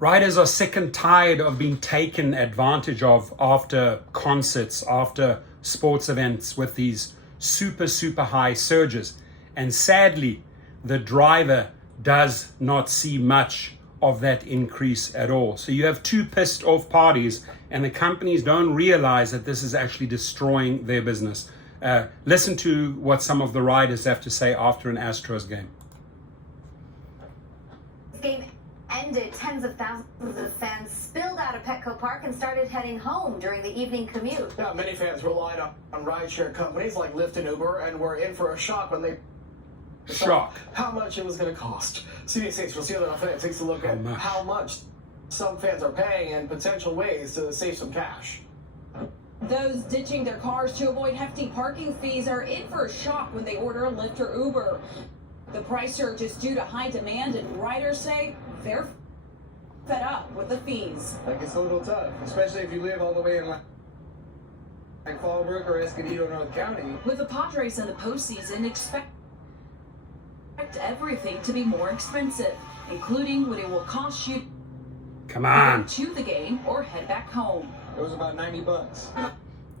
Riders are sick and tired of being taken advantage of after concerts, after sports events with these super, super high surges. And sadly, the driver does not see much of that increase at all. So you have two pissed off parties, and the companies don't realize that this is actually destroying their business. Listen to what some of the riders have to say after an Astros game. This game ended. Tens of thousands of fans spilled out of Petco Park and started heading home during the evening commute. Yeah, many fans relied on rideshare companies like Lyft and Uber and were in for a shock when they Shock. how much it was going to cost. CBS will see that often. It takes a look at how much some fans are paying and potential ways to save some cash. Those ditching their cars to avoid hefty parking fees are in for a shock when they order a Lyft or Uber. The price surge is due to high demand, and riders say they're fed up with the fees. Like, it's a little tough, especially if you live all the way in like Fallbrook or Escondido, North County. With the Padres in the postseason, expect everything to be more expensive, including what it will cost you Come on. to the game or head back home. It was about $90.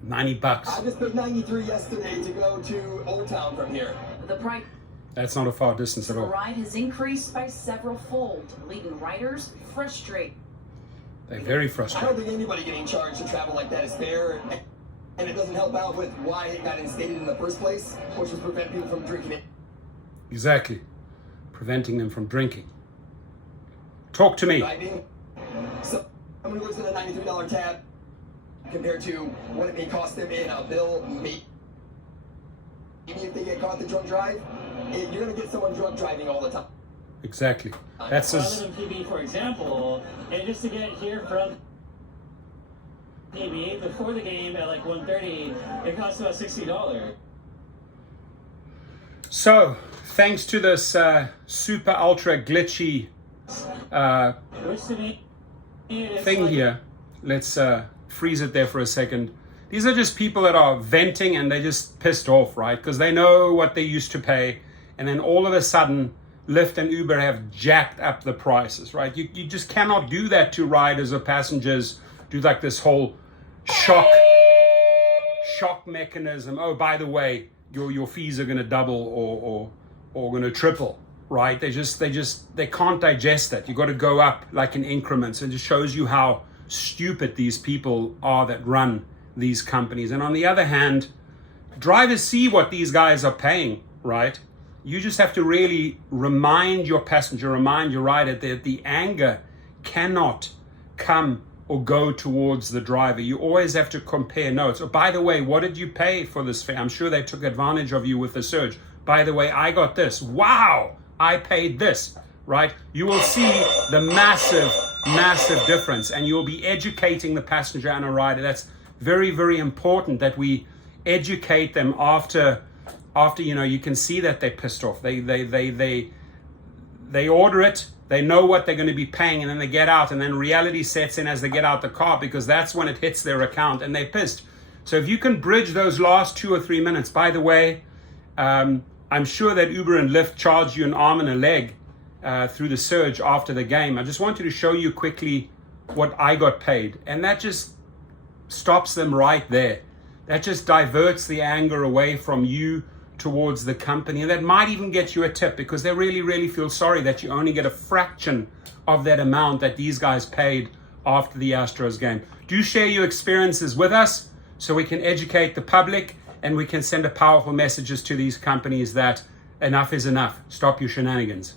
$90. I just paid $93 yesterday to go to Old Town from here. The price That's not a far distance at of the all. ride has increased by several fold, leaving riders frustrated. They're very I don't frustrated. think anybody getting charged to travel like that is fair, and it doesn't help out with why it got instated in the first place, which was prevent people from drinking it. Exactly. Preventing them from drinking. Talk to me. Driving. So someone who lives in a $93 tab compared to what it may cost them in a bill, maybe if they get caught the drunk drive, you're going to get someone drunk driving all the time. Exactly. That's I as live in PB, for example, and just to get here from PB before the game at like 1:30, it costs about $60. so. Thanks to this super ultra glitchy Which to me, it's thing like, here, let's freeze it there for a second. These are just people that are venting and they're just pissed off, right? Because they know what they used to pay, and then all of a sudden Lyft and Uber have jacked up the prices, right? You just cannot do that to riders or passengers. Do like this whole shock mechanism. Oh, by the way, your fees are going to double or going to triple, right? They can't digest that. You got to go up like in increments. It just shows you how stupid these people are that run these companies. And on the other hand, drivers see what these guys are paying, right? You just have to really remind your passenger, remind your rider that the anger cannot come or go towards the driver. You always have to compare notes. Oh, by the way, what did you pay for this fare? I'm sure they took advantage of you with the surge. By the way, I got this. Wow, I paid this, right? You will see the massive difference, and you'll be educating the passenger and a rider. That's very, very important that we educate them after you can see that they're pissed off. They order it, they know what they're going to be paying, and then they get out, and then reality sets in as they get out the car, because that's when it hits their account and they're pissed. So if you can bridge those last 2 or 3 minutes, by the way, I'm sure that Uber and Lyft charged you an arm and a leg through the surge after the game. I just wanted to show you quickly what I got paid, and that just stops them right there. That just diverts the anger away from you towards the company, and that might even get you a tip, because they really, really feel sorry that you only get a fraction of that amount that these guys paid after the Astros game. Do share your experiences with us so we can educate the public, and we can send a powerful messages to these companies that enough is enough. Stop your shenanigans.